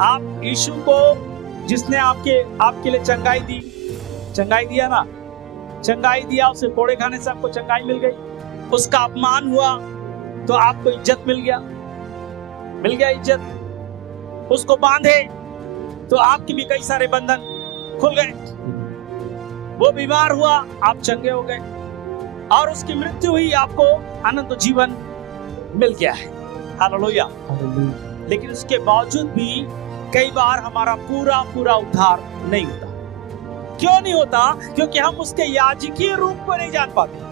आप यीशु को, जिसने आपके लिए चंगाई दी, चंगाई दिया ना, चंगाई दिया, उसे कोड़े खाने से आपको चंगाई मिल गई। उसका अपमान हुआ तो आपको इज्जत मिल गया इज्जत। उसको बांधे तो आपके भी कई सारे बंधन खुल गए। वो बीमार हुआ, आप चंगे हो गए। और उसकी मृत्यु हुई, आपको अनंत जीवन मिल गया है। हालेलुया। लेकिन उसके बावजूद भी कई बार हमारा पूरा उद्धार नहीं होता। क्यों नहीं होता? क्योंकि हम उसके याजकीय रूप को नहीं जान पाते,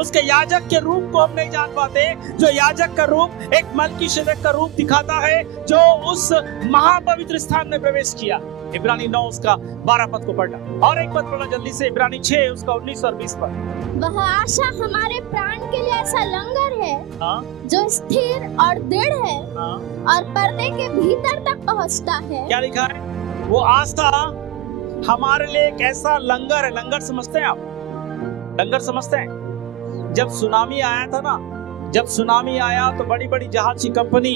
उसके याजक के रूप को हम नहीं जान पाते। जो याजक का रूप एक मलकीशेदेक का रूप दिखाता है, जो उस महापवित्र स्थान में प्रवेश किया। इब्रानी 9 उसका 12 पद को पढ़ना, और एक पद पढ़ना जल्दी से, इब्रानी 6 उसका 19 और 20 पद। वह आशा हमारे प्राण के लिए ऐसा लंगर है जो स्थिर और दृढ़ है और पर्दे के भीतर तक पहुंचता है। क्या लिखा है? वो आस्था हमारे लिए एक ऐसा लंगर है। लंगर समझते हैं आप? लंगर समझते हैं? जब सुनामी आया था ना, जब सुनामी आया तो बड़ी बड़ी जहाज की कंपनी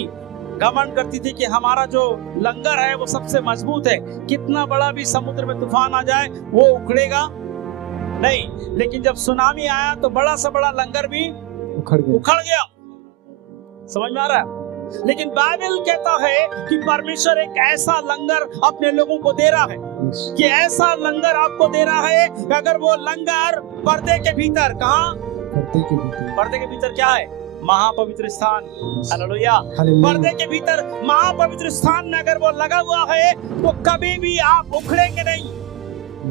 घमंड करती थी कि हमारा जो लंगर है वो सबसे मजबूत है, कितना बड़ा भी समुद्र में तूफान आ जाए वो उखड़ेगा नहीं। लेकिन जब सुनामी आया तो बड़ा सा बड़ा लंगर भी उखड़ गया। समझ में आ रहा है? लेकिन बाइबल कहता है कि परमेश्वर एक ऐसा लंगर अपने लोगों को दे रहा है, कि ऐसा लंगर आपको दे रहा है कि अगर वो लंगर पर्दे के भीतर, कहाँ? पर्दे के भीतर क्या है? महापवित्र स्थान। हालेलुया। पर्दे के भीतर महापवित्र स्थान में अगर वो लगा हुआ है तो कभी भी आप उखड़ेंगे नहीं।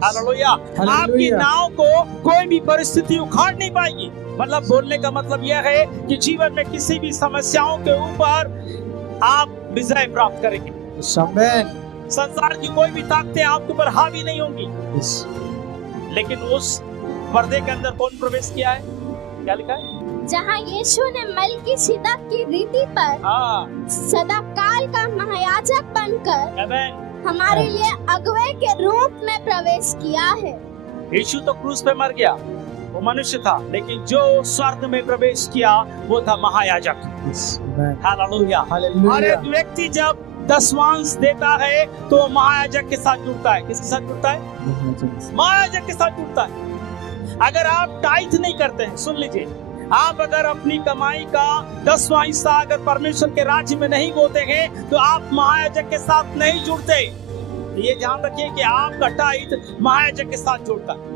हालेलुया। आपकी नाव को कोई भी परिस्थिति उखाड़ नहीं पाएगी। मतलब बोलने का मतलब यह है कि जीवन में किसी भी समस्याओं के ऊपर आप विजय प्राप्त करेंगे। संसार की कोई भी ताकतें आपके ऊपर हावी नहीं होंगी। लेकिन उस पर्दे के अंदर कौन प्रवेश किया है? क्या लिखा है? जहाँ यीशु ने मलकीशेदेक की रीति पर सदा काल का महायाजक बनकर हमारे लिए अगुवे के रूप में प्रवेश किया है। यीशु तो क्रूस पे मर गया, वो मनुष्य था, लेकिन जो स्वर्ग में प्रवेश किया वो था महायाजक। हालेलुया। हर एक व्यक्ति जब दसवांश देता है तो महायाजक के साथ जुड़ता है। किसके साथ जुड़ता है? महायाजक के साथ जुड़ता है। अगर आप टाइथ नहीं करते हैं, सुन लीजिए, आप अगर अपनी कमाई का 10वां हिस्सा अगर परमेश्वर के राज्य में नहीं बोते हैं तो आप महायाजक के साथ नहीं जुड़ते। ये ध्यान रखिए कि आपका टाइथ महायाजक के साथ जुड़ता है।